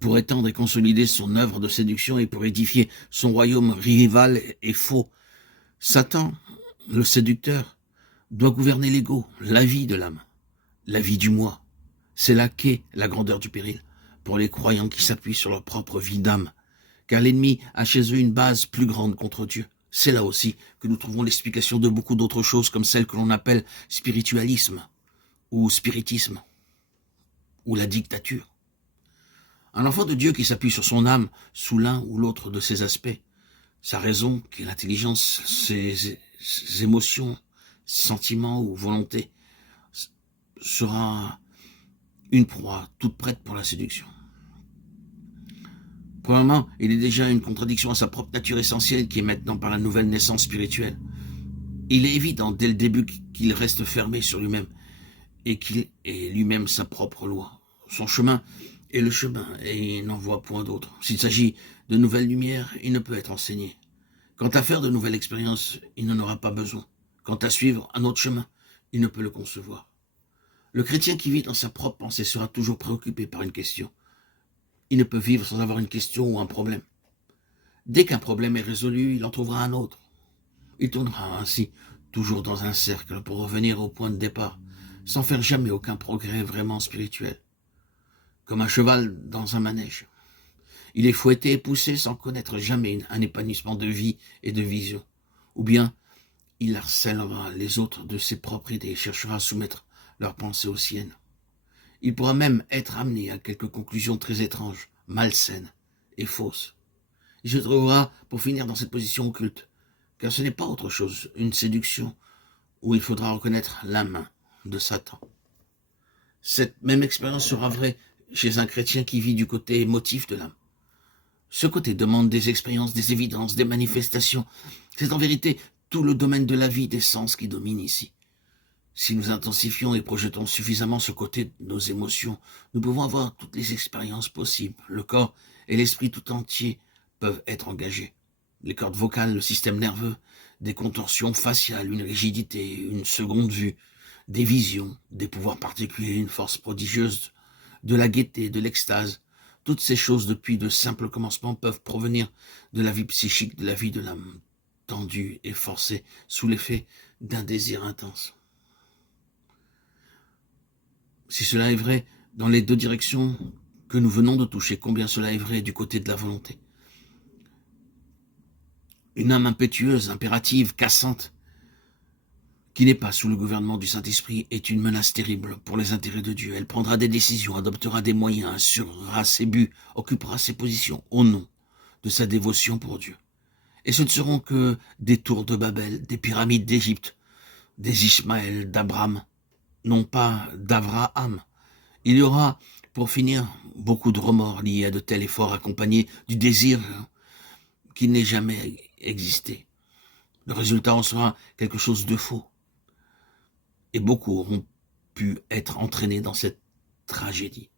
pour étendre et consolider son œuvre de séduction et pour édifier son royaume rival et faux. Satan, le séducteur, doit gouverner l'ego, la vie de l'âme, la vie du moi. C'est là qu'est la grandeur du péril pour les croyants qui s'appuient sur leur propre vie d'âme, car l'ennemi a chez eux une base plus grande contre Dieu. C'est là aussi que nous trouvons l'explication de beaucoup d'autres choses comme celle que l'on appelle spiritualisme ou spiritisme ou la dictature. Un enfant de Dieu qui s'appuie sur son âme sous l'un ou l'autre de ses aspects, sa raison, qui est l'intelligence, ses émotions, sentiments ou volontés, sera une proie toute prête pour la séduction. Premièrement, il est déjà une contradiction à sa propre nature essentielle qui est maintenant par la nouvelle naissance spirituelle. Il est évident dès le début qu'il reste fermé sur lui-même et qu'il est lui-même sa propre loi. Son chemin est le chemin et il n'en voit point d'autre. S'il s'agit de nouvelles lumières, il ne peut être enseigné. Quant à faire de nouvelles expériences, il n'en aura pas besoin. Quant à suivre un autre chemin, il ne peut le concevoir. Le chrétien qui vit dans sa propre pensée sera toujours préoccupé par une question. Il ne peut vivre sans avoir une question ou un problème. Dès qu'un problème est résolu, il en trouvera un autre. Il tournera ainsi toujours dans un cercle pour revenir au point de départ, sans faire jamais aucun progrès vraiment spirituel. Comme un cheval dans un manège. Il est fouetté et poussé sans connaître jamais un épanouissement de vie et de vision. Ou bien, il harcèlera les autres de ses propres idées et cherchera à soumettre leurs pensées aux siennes. Il pourra même être amené à quelques conclusions très étranges, malsaines et fausses. Il se trouvera pour finir dans cette position occulte, car ce n'est pas autre chose, une séduction, où il faudra reconnaître la main de Satan. Cette même expérience sera vraie chez un chrétien qui vit du côté émotif de l'âme. Ce côté demande des expériences, des évidences, des manifestations. C'est en vérité tout le domaine de la vie des sens qui domine ici. Si nous intensifions et projetons suffisamment ce côté de nos émotions, nous pouvons avoir toutes les expériences possibles. Le corps et l'esprit tout entier peuvent être engagés. Les cordes vocales, le système nerveux, des contorsions faciales, une rigidité, une seconde vue, des visions, des pouvoirs particuliers, une force prodigieuse, de la gaieté, de l'extase. Toutes ces choses, depuis de simples commencements, peuvent provenir de la vie psychique, de la vie de l'âme, tendue et forcée, sous l'effet d'un désir intense. Si cela est vrai dans les deux directions que nous venons de toucher, combien cela est vrai du côté de la volonté. Une âme impétueuse, impérative, cassante, qui n'est pas sous le gouvernement du Saint-Esprit, est une menace terrible pour les intérêts de Dieu. Elle prendra des décisions, adoptera des moyens, assurera ses buts, occupera ses positions au nom de sa dévotion pour Dieu. Et ce ne seront que des tours de Babel, des pyramides d'Égypte, des Ishmaël, d'Abraham, non pas d'Avraham. Il y aura, pour finir, beaucoup de remords liés à de tels efforts accompagnés du désir qui n'ait jamais existé. Le résultat en sera quelque chose de faux. Et beaucoup auront pu être entraînés dans cette tragédie.